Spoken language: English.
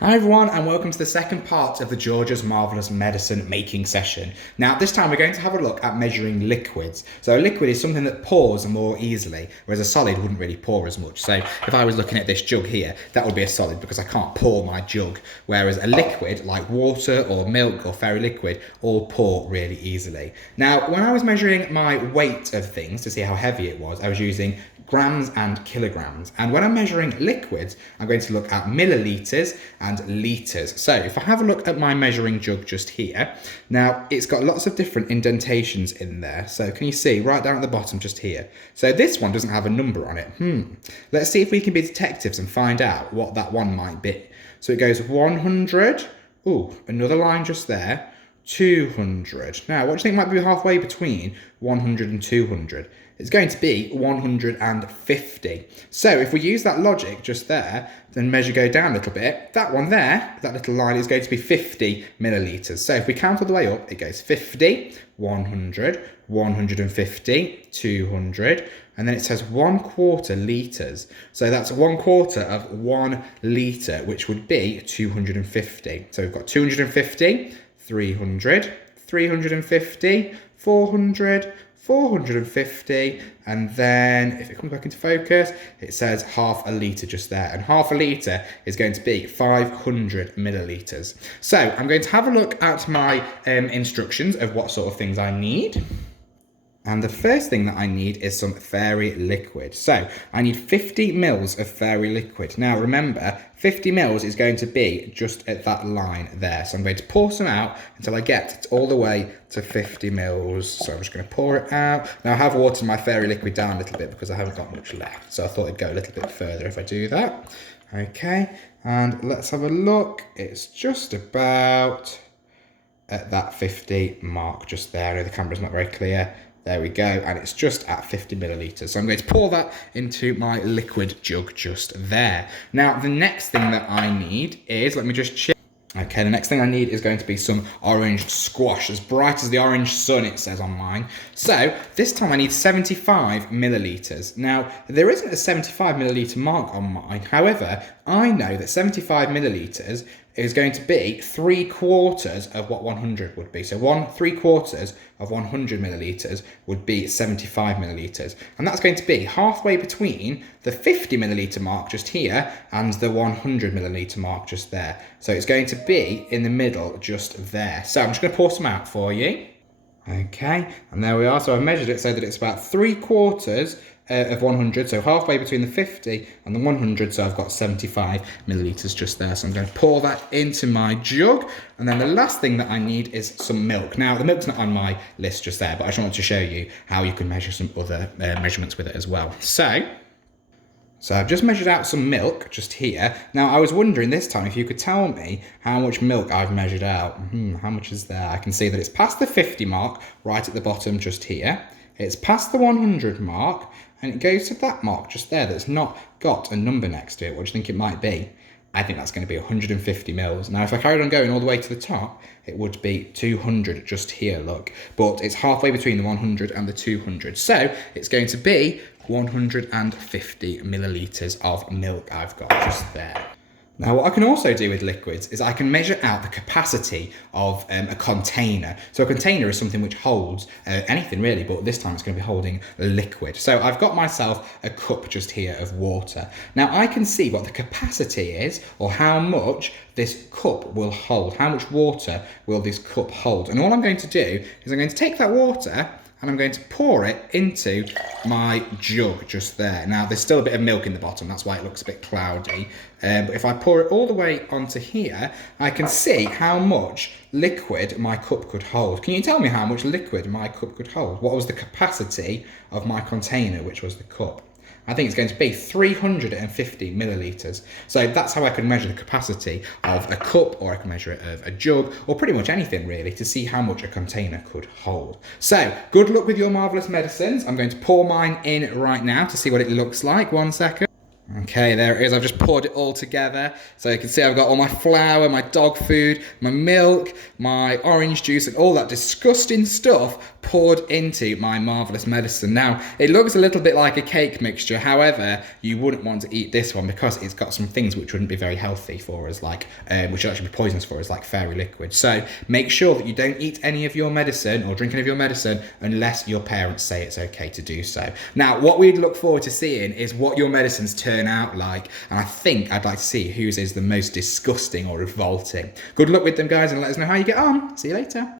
Hi everyone, and welcome to the second part of the Georgia's Marvellous Medicine making session. Now this time we're going to have a look at measuring liquids. So a liquid is something that pours more easily, whereas a solid wouldn't really pour as much. So if I was looking at this jug here, that would be a solid because I can't pour my jug. Whereas a liquid like water or milk or fairy liquid all pour really easily. Now when I was measuring my weight of things to see how heavy it was, I was using grams and kilograms. And when I'm measuring liquids, I'm going to look at millilitres and litres. So if I have a look at my measuring jug just here, now it's got lots of different indentations in there. So can you see right down at the bottom just here? So this one doesn't have a number on it. Let's see if we can be detectives and find out what that one might be. So it goes 100. Ooh, another line just there. 200. Now, what do you think might be halfway between 100 and 200? It's going to be 150. So if we use that logic just there, then measure go down a little bit, that one there, that little line is going to be 50 millilitres. So if we count all the way up, it goes 50, 100, 150, 200, and then it says 1/4 litres. So that's 1/4 of 1 litre, which would be 250. So we've got 250, 300, 350, 400, 450, and then if it comes back into focus, it says half a litre just there, and half a litre is going to be 500 millilitres. So I'm going to have a look at my instructions of what sort of things I need. And the first thing that I need is some fairy liquid. So I need 50 mils of fairy liquid. Now remember, 50 mils is going to be just at that line there. So I'm going to pour some out until I get all the way to 50 mils. So I'm just going to pour it out. Now I have watered my fairy liquid down a little bit because I haven't got much left. So I thought it'd go a little bit further if I do that. Okay, and let's have a look. It's just about at that 50 mark just there. I know the camera's not very clear. There we go, and it's just at 50 millilitres. So I'm going to pour that into my liquid jug just there. Now, the next thing that I need is, let me just check. Okay, the next thing I need is going to be some orange squash, as bright as the orange sun, it says on mine. So this time I need 75 millilitres. Now, there isn't a 75 millilitre mark on mine. However, I know that 75 millilitres is going to be 3/4 of what 100 would be. So 3/4 of 100 millilitres would be 75 millilitres. And that's going to be halfway between the 50 millilitre mark just here and the 100 millilitre mark just there. So it's going to be in the middle just there. So I'm just going to pour some out for you. Okay, and there we are. So I've measured it so that it's about 3/4 of 100, so halfway between the 50 and the 100, so I've got 75 millilitres just there. So I'm going to pour that into my jug, and then the last thing that I need is some milk. Now, the milk's not on my list just there, but I just wanted to show you how you can measure some other measurements with it as well. So I've just measured out some milk just here. Now, I was wondering this time if you could tell me how much milk I've measured out. How much is there? I can see that it's past the 50 mark, right at the bottom just here. It's past the 100 mark, and it goes to that mark just there that's not got a number next to it. What do you think it might be? I think that's going to be 150 mils. Now, if I carried on going all the way to the top, it would be 200 just here, look. But it's halfway between the 100 and the 200. So it's going to be 150 millilitres of milk I've got just there. Now, what I can also do with liquids is I can measure out the capacity of a container. So a container is something which holds anything really, but this time it's going to be holding a liquid. So I've got myself a cup just here of water. Now I can see what the capacity is, or how much this cup will hold. How much water will this cup hold? And all I'm going to do is I'm going to take that water and I'm going to pour it into my jug just there. Now, there's still a bit of milk in the bottom, that's why it looks a bit cloudy. But if I pour it all the way onto here, I can see how much liquid my cup could hold. Can you tell me how much liquid my cup could hold? What was the capacity of my container, which was the cup? I think it's going to be 350 millilitres. So that's how I can measure the capacity of a cup, or I can measure it of a jug, or pretty much anything really, to see how much a container could hold. So good luck with your marvellous medicines. I'm going to pour mine in right now to see what it looks like. 1 second. Okay, there it is. I've just poured it all together. So you can see I've got all my flour, my dog food, my milk, my orange juice, and all that disgusting stuff poured into my marvellous medicine. Now, it looks a little bit like a cake mixture. However, you wouldn't want to eat this one because it's got some things which wouldn't be very healthy for us, like which would actually be poisonous for us, like fairy liquid. So make sure that you don't eat any of your medicine or drink any of your medicine unless your parents say it's okay to do so. Now, what we'd look forward to seeing is what your medicines turn out like, and I think I'd like to see whose is the most disgusting or revolting. Good luck with them, guys, and let us know how you get on. See you later.